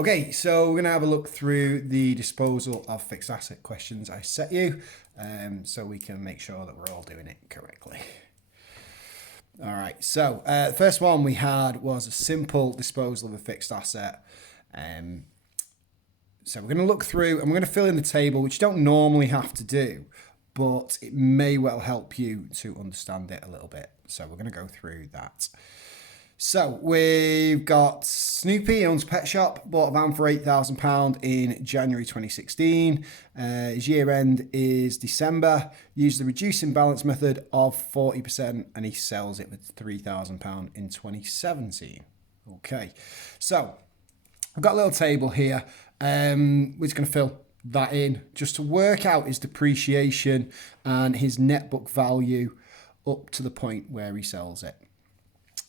Okay, so we're going to have a look through the disposal of fixed asset questions I set you, so we can make sure that we're all doing it correctly. All right, so the first one we had was a simple disposal of a fixed asset. So we're going to look through and we're going to fill in the table, which you don't normally have to do, but it may well help you to understand it a little bit. So we're going to go through that. So we've got Snoopy, owns a pet shop, bought a van for £8,000 in January 2016. His year end is December. Used the reducing balance method of 40% and he sells it with £3,000 in 2017. Okay, so I've got a little table here. We're just going to fill that in just to work out his depreciation and his net book value up to the point where he sells it.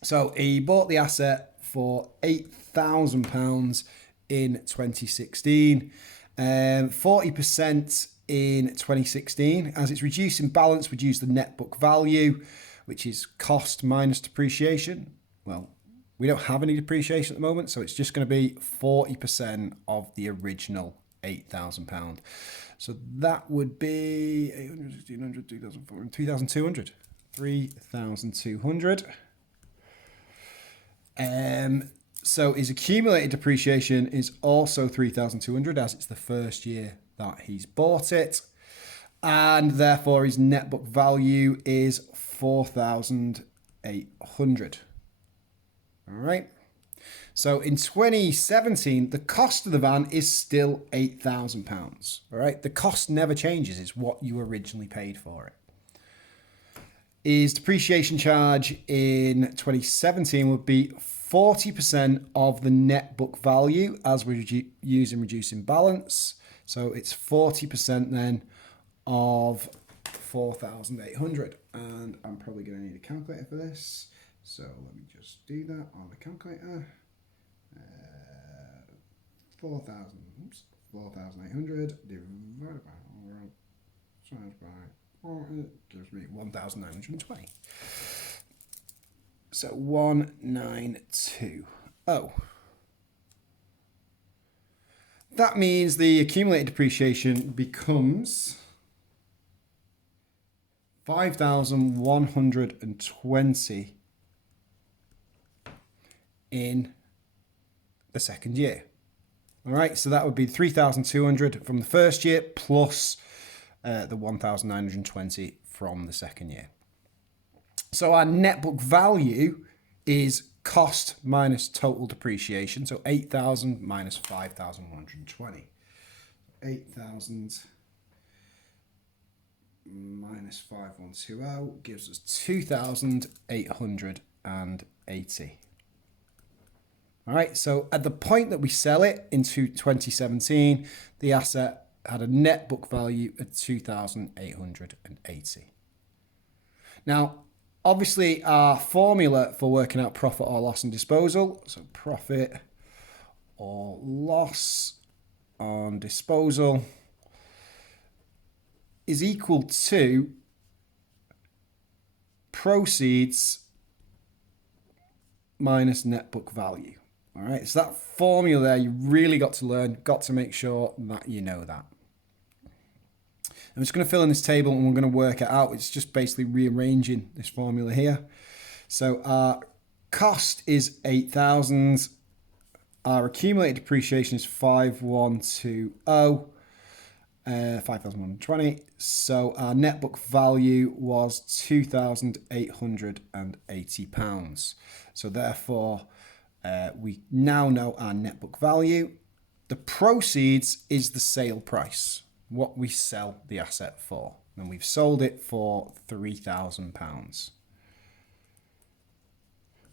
So he bought the asset for £8,000 in 2016, 40% in 2016. As it's reducing balance, we'd use the net book value, which is cost minus depreciation. Well, we don't have any depreciation at the moment, so it's just going to be 40% of the original £8,000. So that would be 800, 1,600, 2,400, 3,200. 3,200. So his accumulated depreciation is also 3,200 as it's the first year that he's bought it. And therefore his net book value is 4,800. All right. So in 2017, the cost of the van is still £8,000. All right. The cost never changes. It's what you originally paid for it. His depreciation charge in 2017 would be 40% of the net book value as we're using reducing balance. So it's 40% then of 4,800. And I'm probably going to need a calculator for this. So let me just do that on the calculator. 4,800 divided by gives me 1,920. So 1,920. That means the accumulated depreciation becomes 5,120 in the second year. All right, so that would be 3,200 from the first year plus the 1,920 from the second year. So our net book value is cost minus total depreciation. So 8,000 minus 5,120. 8,000 minus 5,120 gives us 2,880. All right, so at the point that we sell it into 2017, the asset had a net book value of 2,880. Now, obviously, our formula for working out profit or loss on disposal, so profit or loss on disposal is equal to proceeds minus net book value. All right, so that formula there, you really got to learn, got to make sure that you know that. I'm just going to fill in this table and we're going to work it out. It's just basically rearranging this formula here. So our cost is 8,000. Our accumulated depreciation is 5,120, 5,120. So our net book value was £2,880. So therefore, we now know our net book value. The proceeds is the sale price, what we sell the asset for. And we've sold it for £3,000.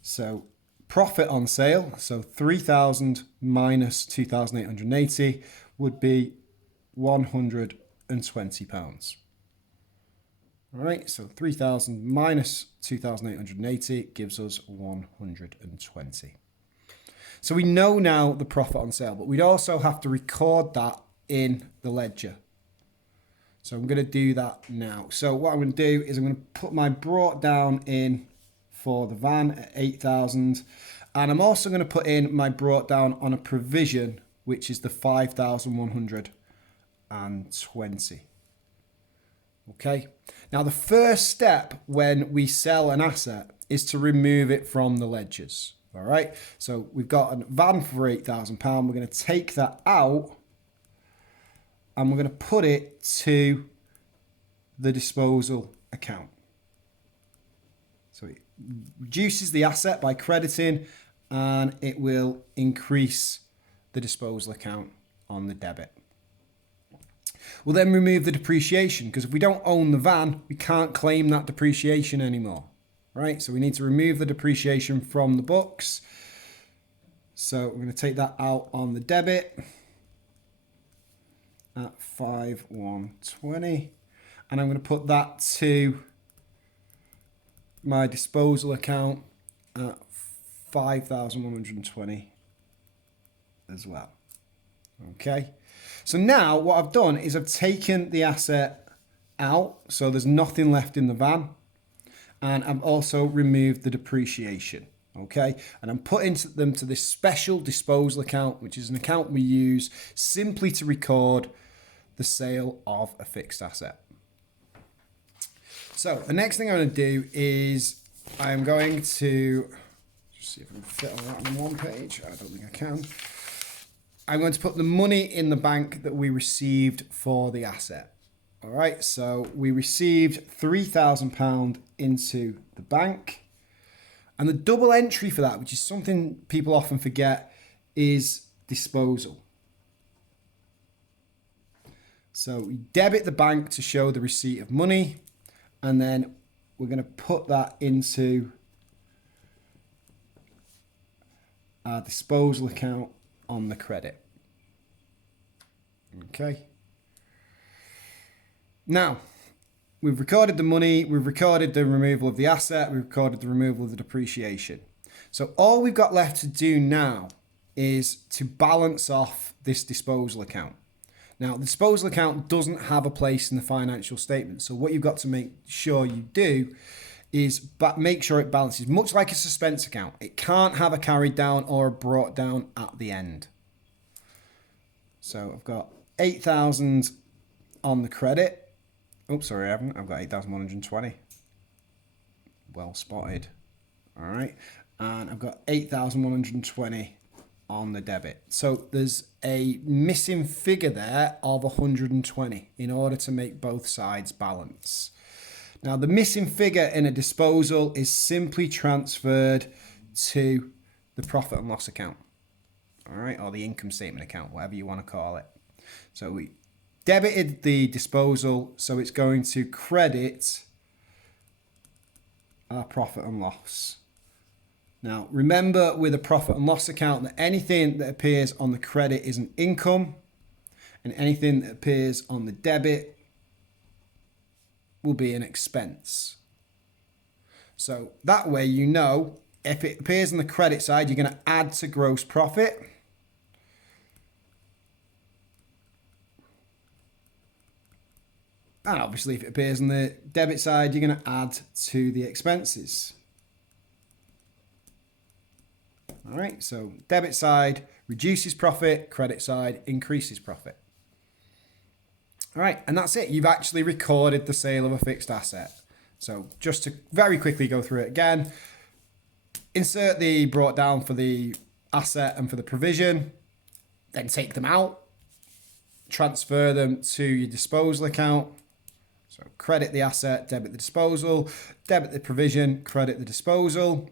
So profit on sale, so 3,000 minus 2,880 would be £120. All right, so 3,000 minus 2,880 gives us 120. So we know now the profit on sale, but we'd also have to record that in the ledger. So I'm going to do that now. So what I'm going to do is I'm going to put my brought down in for the van at 8,000. And I'm also going to put in my brought down on a provision which is the 5,120. Okay. Now the first step when we sell an asset is to remove it from the ledgers. All right. So we've got a van for £8,000. We're going to take that out and we're going to put it to the disposal account. So it reduces the asset by crediting and it will increase the disposal account on the debit. We'll then remove the depreciation because if we don't own the van, we can't claim that depreciation anymore. Right? So we need to remove the depreciation from the books. So we're going to take that out on the debit at 5,120. And I'm going to put that to my disposal account at 5,120 as well. Okay. So now what I've done is I've taken the asset out. So there's nothing left in the van. And I've also removed the depreciation. Okay. And I'm putting them to this special disposal account, which is an account we use simply to record the sale of a fixed asset. So the next thing I'm going to do is I'm going to just see if I can fit all that on one page. I don't think I can. I'm going to put the money in the bank that we received for the asset. All right, so we received £3,000 into the bank. And the double entry for that, which is something people often forget, is disposal. So we debit the bank to show the receipt of money. And then we're going to put that into our disposal account on the credit. Okay. Now, we've recorded the money, we've recorded the removal of the asset, we've recorded the removal of the depreciation. So all we've got left to do now is to balance off this disposal account. Now, the disposal account doesn't have a place in the financial statement. So what you've got to make sure you do is make sure it balances, much like a suspense account. It can't have a carried down or a brought down at the end. So I've got 8,000 on the credit. Oops, sorry, I haven't. I've got 8,120. Well spotted. All right. And I've got 8,120 on the debit. So there's a missing figure there of 120 in order to make both sides balance. Now, the missing figure in a disposal is simply transferred to the profit and loss account. All right, or the income statement account, whatever you want to call it. So we debited the disposal, so it's going to credit our profit and loss. Now, remember with a profit and loss account that anything that appears on the credit is an income, and anything that appears on the debit will be an expense. So that way you know if it appears on the credit side, you're going to add to gross profit. And obviously if it appears on the debit side, you're going to add to the expenses. All right, so debit side reduces profit, credit side increases profit. All right, and that's it. You've actually recorded the sale of a fixed asset. So just to very quickly go through it again, insert the brought down for the asset and for the provision, then take them out, transfer them to your disposal account. So credit the asset, debit the disposal, debit the provision, credit the disposal.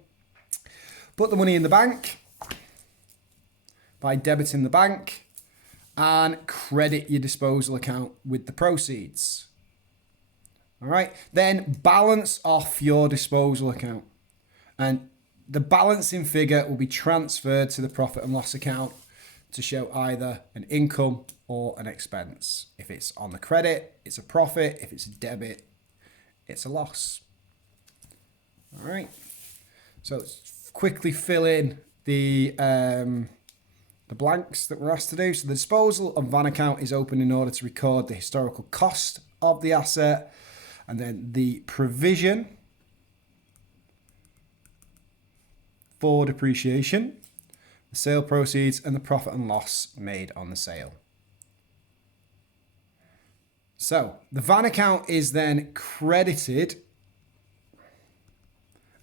Put the money in the bank by debiting the bank and credit your disposal account with the proceeds. All right, then balance off your disposal account and the balancing figure will be transferred to the profit and loss account to show either an income or an expense. If it's on the credit, it's a profit. If it's a debit, it's a loss. All right, so let's quickly fill in the blanks that we're asked to do. So the disposal of van account is open in order to record the historical cost of the asset, and then the provision for depreciation. The the sale proceeds, and the profit and loss made on the sale. So the van account is then credited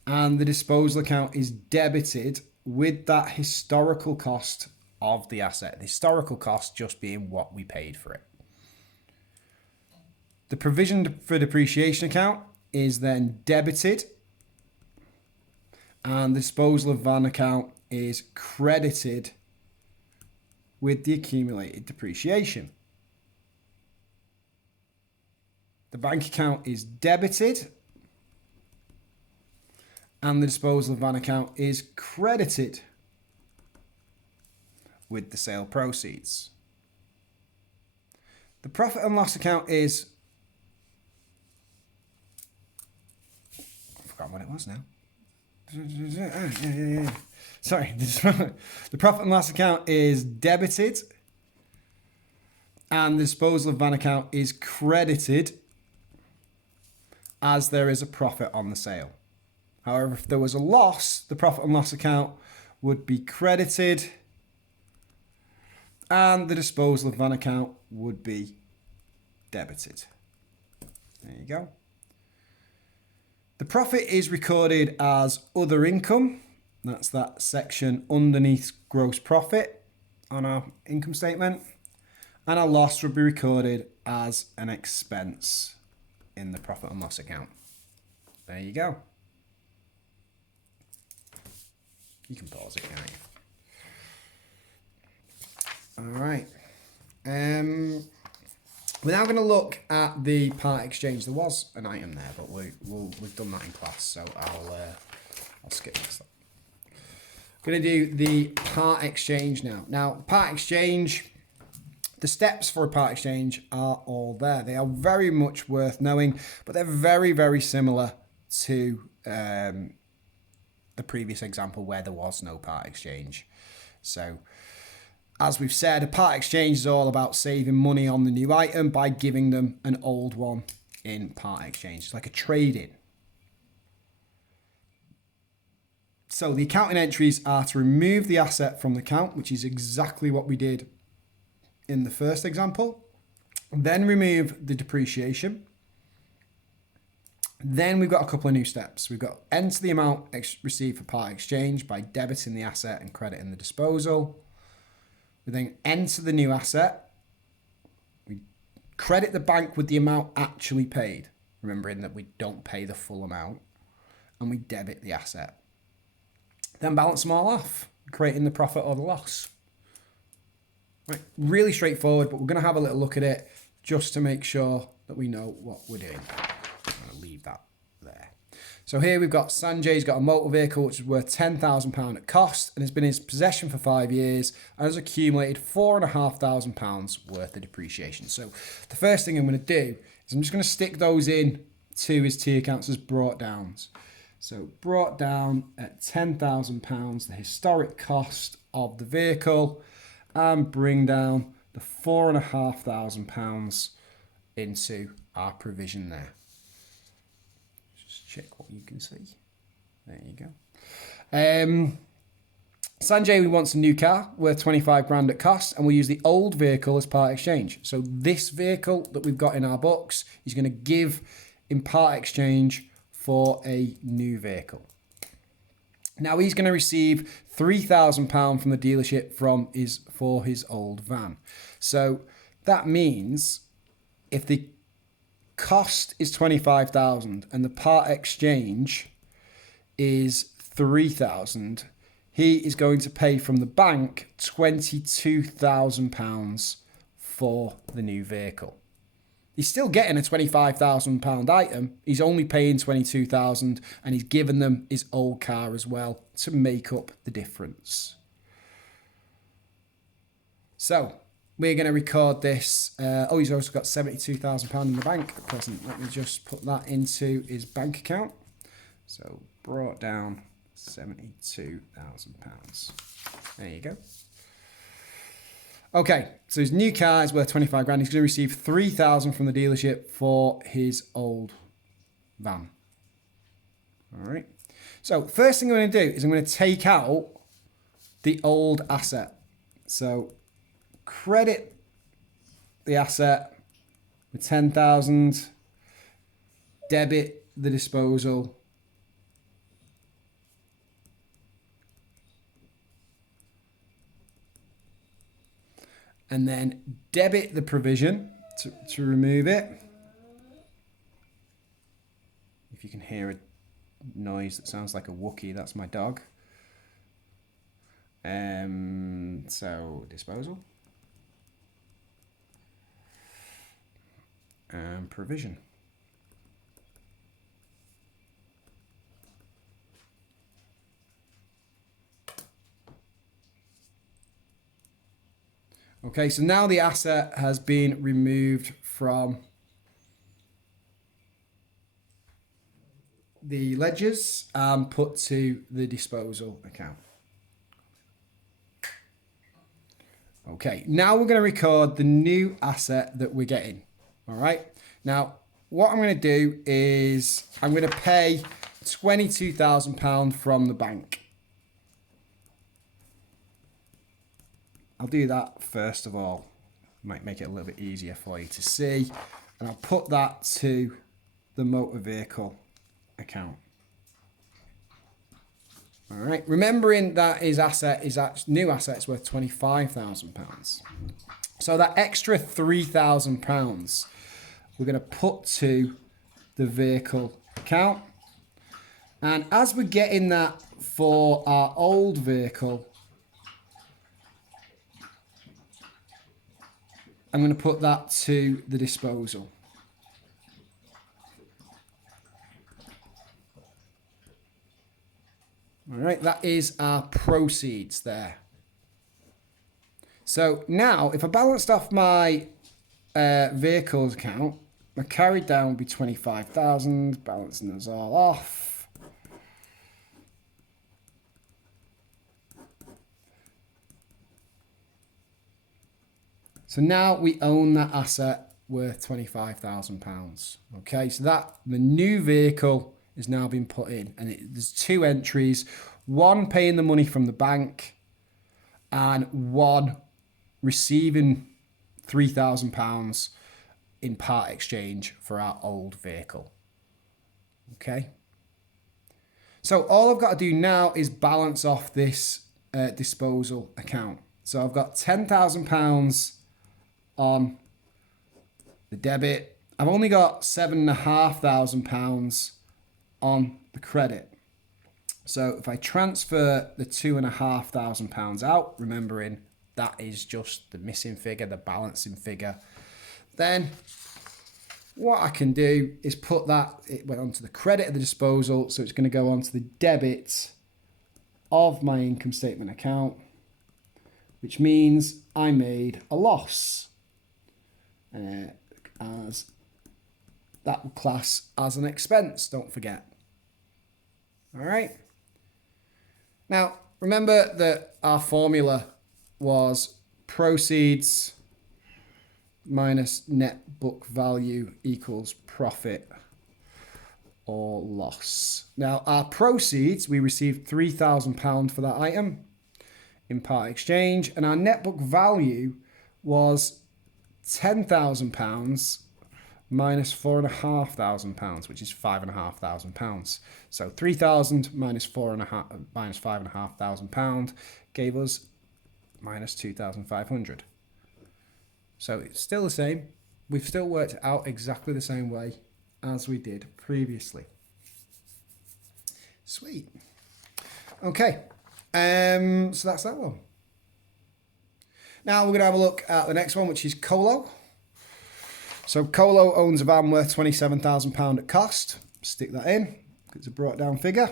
and the disposal account is debited with that historical cost of the asset. The historical cost just being what we paid for it. The provision for depreciation account is then debited and the disposal of van account is credited with the accumulated depreciation. The bank account is debited and the disposal of van account is credited with the sale proceeds. The profit and loss account is, I forgot what it was now. Sorry, the profit and loss account is debited and the disposal of van account is credited as there is a profit on the sale. However, if there was a loss, the profit and loss account would be credited and the disposal of van account would be debited. There you go. The profit is recorded as other income. That's that section underneath gross profit on our income statement. And a loss would be recorded as an expense in the profit and loss account. There you go. You can pause it, can't you? All right. We're now going to look at the part exchange. There was an item there, but we've done that in class, so I'll skip this. I'm going to do the part exchange now. Now, part exchange, the steps for a part exchange are all there. They are very much worth knowing, but they're very, very similar to the previous example where there was no part exchange. So, as we've said, a part exchange is all about saving money on the new item by giving them an old one in part exchange. It's like a trade-in. So the accounting entries are to remove the asset from the account, which is exactly what we did in the first example. Then remove the depreciation. Then we've got a couple of new steps. We've got enter the amount received for part exchange by debiting the asset and crediting the disposal. We then enter the new asset. We credit the bank with the amount actually paid, remembering that we don't pay the full amount, and we debit the asset. Then balance them all off, creating the profit or the loss. Right, really straightforward, but we're going to have a little look at it just to make sure that we know what we're doing. I'm going to leave that there. So here we've got Sanjay's got a motor vehicle which is worth £10,000 at cost and has been in his possession for 5 years and has accumulated £4,500 worth of depreciation. So the first thing I'm going to do is I'm just going to stick those in to his T accounts as brought downs. So brought down at £10,000 the historic cost of the vehicle and bring down the £4,500 into our provision there. Just check what you can see. There you go. Sanjay wants a new car worth 25 grand at cost and we'll use the old vehicle as part exchange. So this vehicle that we've got in our books, he's going to give in part exchange for a new vehicle. Now he's going to receive £3,000 from the dealership for his old van. So that means if the cost is 25,000 and the part exchange is 3,000, he is going to pay from the bank £22,000 for the new vehicle. He's still getting a £25,000 item. He's only paying £22,000 and he's given them his old car as well to make up the difference. So we're going to record this. He's also got £72,000 in the bank at present. Let me just put that into his bank account. So brought down £72,000. There you go. Okay, so his new car is worth 25 grand. He's going to receive 3,000 from the dealership for his old van. All right. So first thing I'm going to do is I'm going to take out the old asset. So credit the asset with 10,000, debit the disposal, and then debit the provision to remove it. If you can hear a noise that sounds like a Wookiee, that's my dog. So disposal and provision. Okay, so now the asset has been removed from the ledgers and put to the disposal account. Okay, now we're going to record the new asset that we're getting. All right, now what I'm going to do is I'm going to pay £22,000 from the bank. I'll do that first of all. Might make it a little bit easier for you to see. And I'll put that to the motor vehicle account. All right, remembering that his asset is new asset's worth £25,000. So that extra £3,000 we're going to put to the vehicle account. And as we're getting that for our old vehicle, I'm going to put that to the disposal. All right, that is our proceeds there. So now, if I balanced off my vehicles account, my carried down would be 25,000, balancing those all off. So now we own that asset worth £25,000. Okay, so that the new vehicle is now been put in, and there's two entries, one paying the money from the bank and one receiving £3,000 in part exchange for our old vehicle. Okay, so all I've got to do now is balance off this disposal account. So I've got £10,000 on the debit. I've only got £7,500 on the credit. So if I transfer the £2,500 out, remembering that is just the missing figure, the balancing figure, then what I can do is put that, it went onto the credit of the disposal, so it's going to go onto the debit of my income statement account, which means I made a loss, as that will class as an expense, don't forget. All right. Now, remember that our formula was proceeds minus net book value equals profit or loss. Now, our proceeds, we received £3,000 for that item in part exchange, and our net book value was £10,000 minus £4,500, which is £5,500. So 3,000 minus £5,500 gave us minus 2,500. So it's still the same. We've still worked it out exactly the same way as we did previously. Sweet. Okay, so that's that one. Now we're going to have a look at the next one, which is Colo. So Colo owns a van worth £27,000 at cost. Stick that in. It's a brought down figure.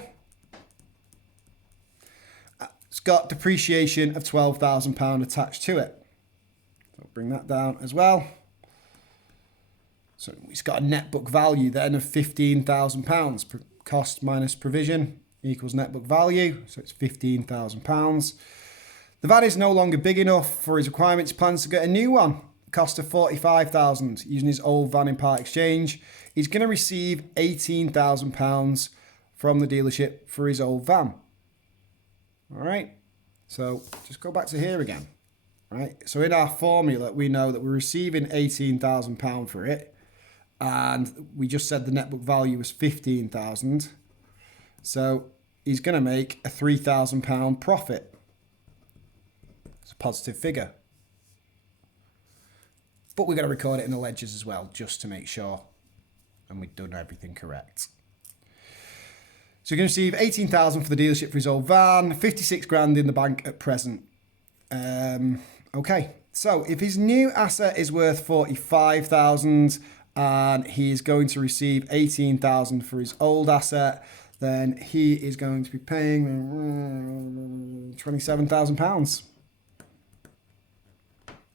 It's got depreciation of £12,000 attached to it. So bring that down as well. So it's got a net book value then of £15,000. Cost minus provision equals net book value. So it's £15,000. The van is no longer big enough for his requirements. He plans to get a new one. Cost of £45,000 using his old van in part exchange. He's going to receive £18,000 from the dealership for his old van. All right. So just go back to here again, right? So in our formula, we know that we're receiving £18,000 for it. And we just said the net book value was 15,000. So he's going to make a £3,000 profit. It's a positive figure. But we're going to record it in the ledgers as well, just to make sure. And we've done everything correct. So you're going to receive 18,000 for the dealership for his old van, 56 grand in the bank at present. Okay, so if his new asset is worth 45,000 and he is going to receive 18,000 for his old asset, then he is going to be paying £27,000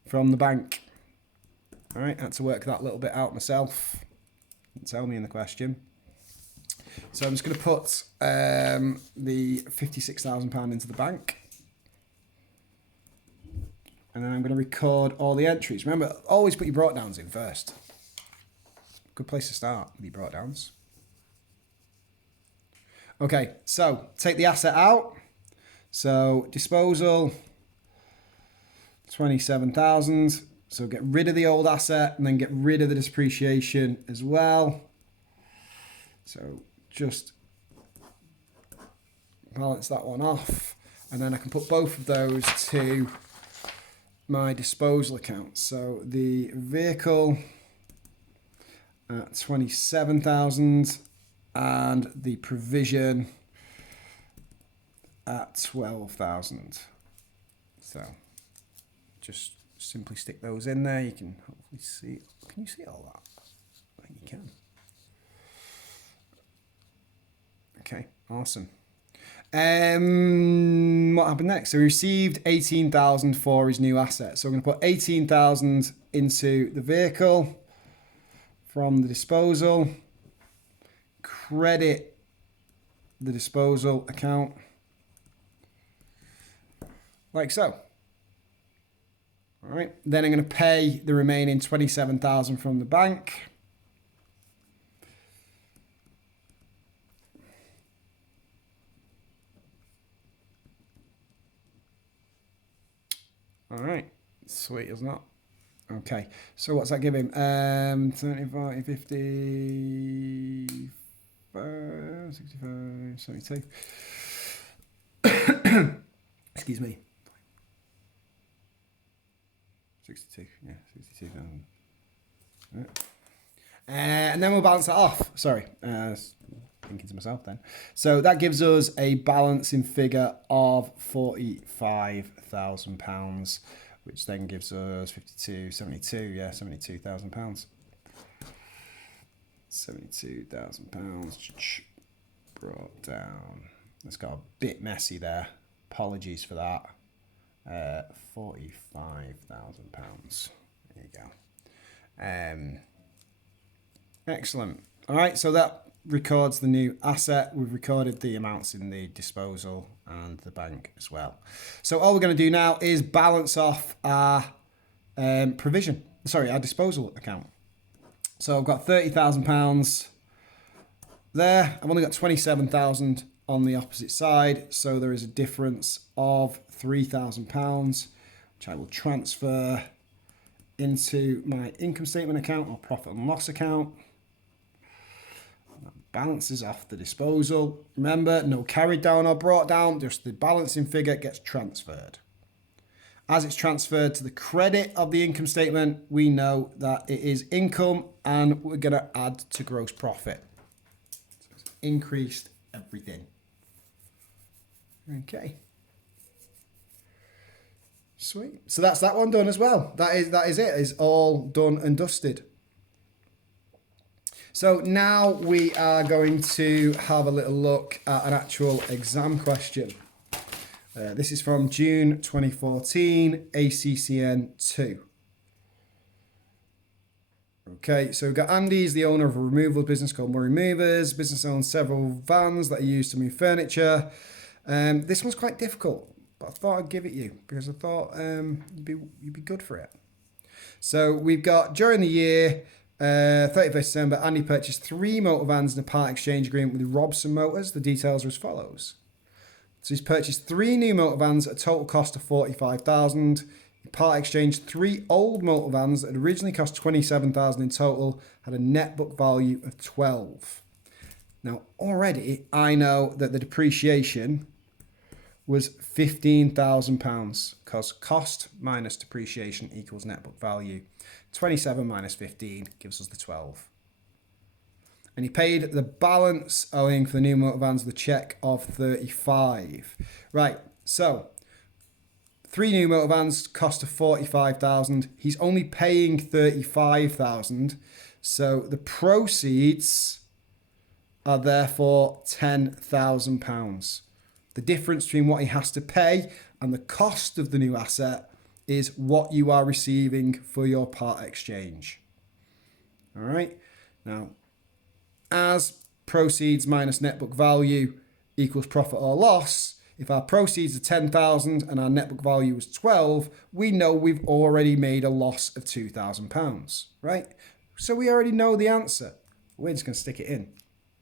from the bank. All right, I had to work that little bit out myself. Didn't tell me in the question. So I'm just going to put the £56,000 into the bank. And then I'm going to record all the entries. Remember, always put your brought downs in first. Good place to start with your brought downs. Okay, so take the asset out. So disposal, 27,000. So get rid of the old asset and then get rid of the depreciation as well. So just balance that one off. And then I can put both of those to my disposal account. So the vehicle at 27,000 and the provision at 12,000. So just simply stick those in there. You can hopefully see. Can you see all that? I think you can. Okay, awesome. What happened next? So he received 18,000 for his new asset. So we're going to put 18,000 into the vehicle from the disposal. Credit the disposal account like so. All right. Then I'm going to pay the remaining 27,000 from the bank. All right, sweet as not. Okay, so what's that give him? 30, 40, 50, 65, 72. Excuse me. 62, yeah, 62,000. Yeah. And then we'll balance that off. Sorry, thinking to myself then. So that gives us a balancing figure of £45,000, which then gives us 52, 72, yeah, £72,000. £72,000 brought down. It's got a bit messy there. Apologies for that. £45,000. There you go. Excellent. All right, so that records the new asset. We've recorded the amounts in the disposal and the bank as well. So all we're going to do now is balance off our our disposal account. So I've got £30,000 there. I've only got 27,000 on the opposite side. So there is a difference of £3,000, which I will transfer into my income statement account or profit and loss account. Balances off the disposal. Remember, no carried down or brought down, just the balancing figure gets transferred. As it's transferred to the credit of the income statement, we know that it is income and we're going to add to gross profit. So it's increased everything. Okay. Sweet. So that's that one done as well. That is it. It's all done and dusted. So now we are going to have a little look at an actual exam question. This is from June 2014, ACCN 2. Okay, so we've got Andy is the owner of a removal business called Murray Movers. Business owns several vans that are used to move furniture. This one's quite difficult, but I thought I'd give it you because I thought you'd be good for it. So we've got during the year, 31st December, Andy purchased 3 motor vans in a part exchange agreement with Robson Motors. The details are as follows. So he's purchased 3 new motor vans at a total cost of 45,000. He part exchanged 3 old motor vans that had originally cost 27,000 in total, had a net book value of 12. Now already I know that the depreciation was £15,000 because cost minus depreciation equals net book value. 27 minus 15 gives us the 12. And he paid the balance owing for the new motor vans with a cheque of 35. Right, so 3 new motor vans cost of 45,000. He's only paying 35,000. So the proceeds are therefore £10,000. The difference between what he has to pay and the cost of the new asset is what you are receiving for your part exchange. All right, now, as proceeds minus net book value equals profit or loss, if our proceeds are 10,000 and our net book value is 12, we know we've already made a loss of £2,000, right? So we already know the answer. We're just going to stick it in.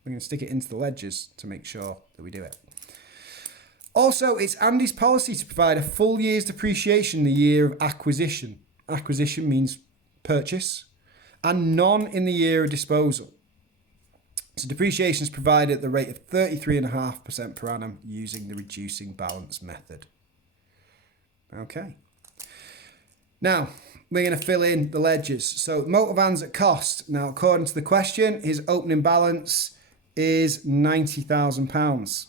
We're going to stick it into the ledgers to make sure that we do it. Also, it's Andy's policy to provide a full year's depreciation in the year of acquisition. Acquisition means purchase, and none in the year of disposal. So depreciation is provided at the rate of 33.5% per annum using the reducing balance method. Okay. Now, we're going to fill in the ledgers. So motor vans at cost. Now, according to the question, his opening balance is £90,000.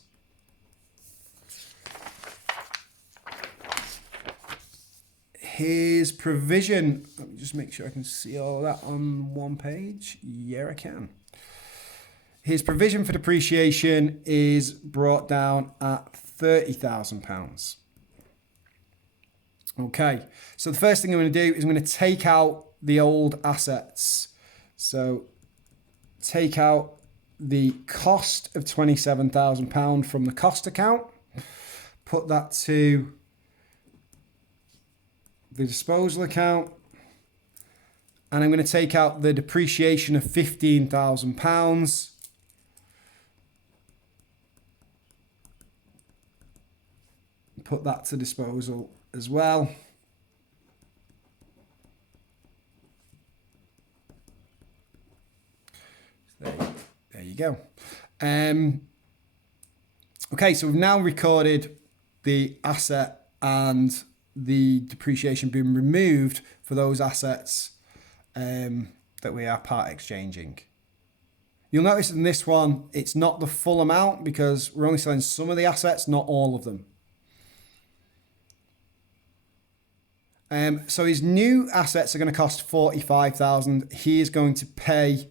His provision, let me just make sure I can see all of that on one page. Yeah, I can. His provision for depreciation is brought down at £30,000. Okay, so the first thing I'm going to do is I'm going to take out the old assets. So take out the cost of £27,000 from the cost account, put that to the disposal account, and I'm going to take out the depreciation of £15,000. Put that to disposal as well. There you go. Okay, so we've now recorded the asset and the depreciation being removed for those assets that we are part exchanging. You'll notice in this one, it's not the full amount because we're only selling some of the assets, not all of them. So his new assets are going to cost 45,000. He is going to pay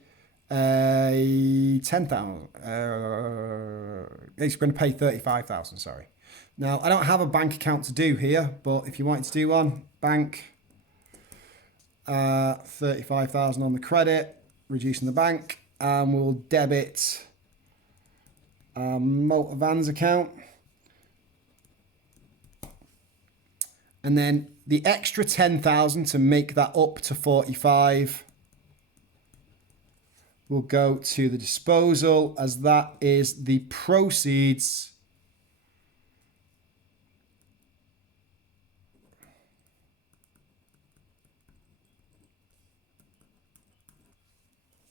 10,000. He's going to pay 35,000. Sorry. Now I don't have a bank account to do here, but if you wanted to do one, bank 35,000 on the credit, reducing the bank, and we'll debit motor vans account, and then the extra 10,000 to make that up to 45 will go to the disposal, as that is the proceeds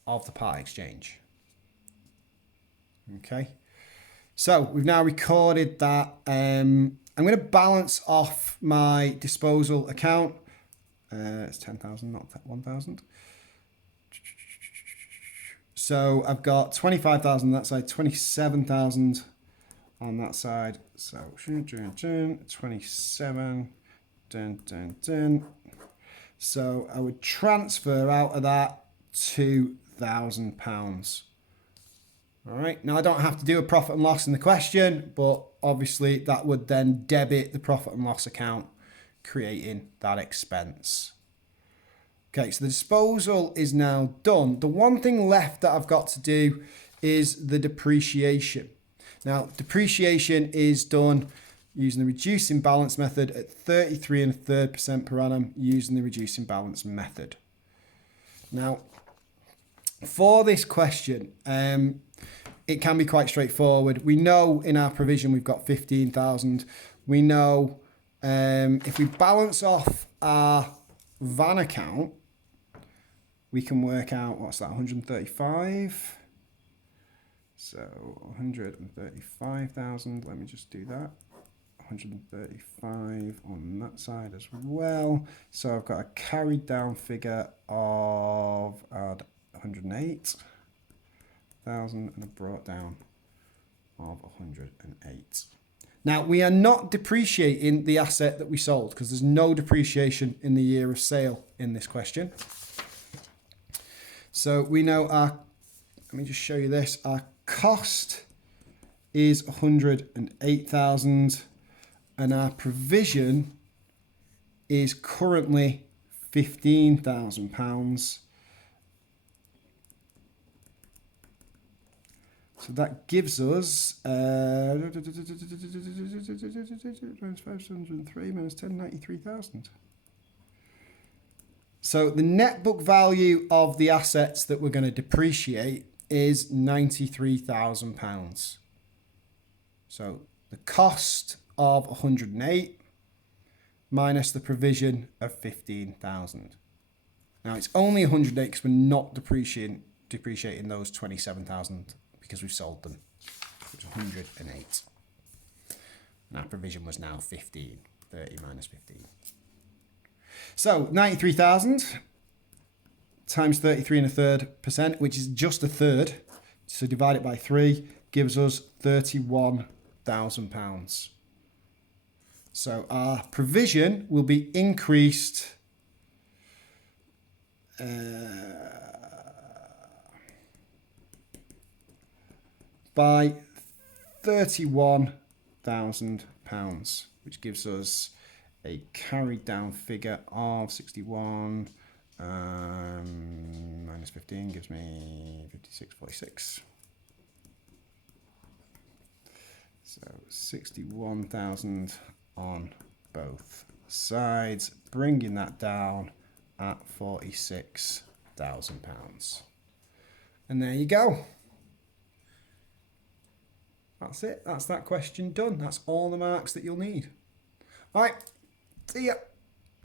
of the part exchange. Okay, so we've now recorded that. I'm going to balance off my disposal account. It's 10,000, not 1,000. So I've got 25,000 on that side, 27,000 on that side. So 27, dun, dun, dun. So I would transfer out of that £2,000. All right, now I don't have to do a profit and loss in the question, but obviously that would then debit the profit and loss account, creating that expense. Okay, so the disposal is now done. The one thing left that I've got to do is the depreciation. Now, depreciation is done using the reducing balance method at 33.3% per annum using the reducing balance method. Now, for this question, it can be quite straightforward. We know in our provision we've got 15,000. We know if we balance off our van account, we can work out, what's that, 135? So 135,000, let me just do that. 135 on that side as well. So I've got a carried down figure of 108,000 and a brought down of 108. Now, we are not depreciating the asset that we sold because there's no depreciation in the year of sale in this question. So we know let me just show you this, our cost is 108,000 and our provision is currently £15,000. So that gives us 503 minus 10, 93,000. So the net book value of the assets that we're going to depreciate is £93,000. So the cost of 108 minus the provision of 15,000. Now it's only 108 because we're not depreciating those 27,000 because we've sold them, which is 108. And our provision was now 15, 30 minus 15. So 93,000 times 33.33%, which is just a third. So divide it by 3, gives us £31,000. So our provision will be increased by £31,000, which gives us a carried down figure of 61 minus 15 gives me 56.46. So 61,000 on both sides, bringing that down at £46,000. And there you go. That's it. That's that question done. That's all the marks that you'll need. All right. See ya.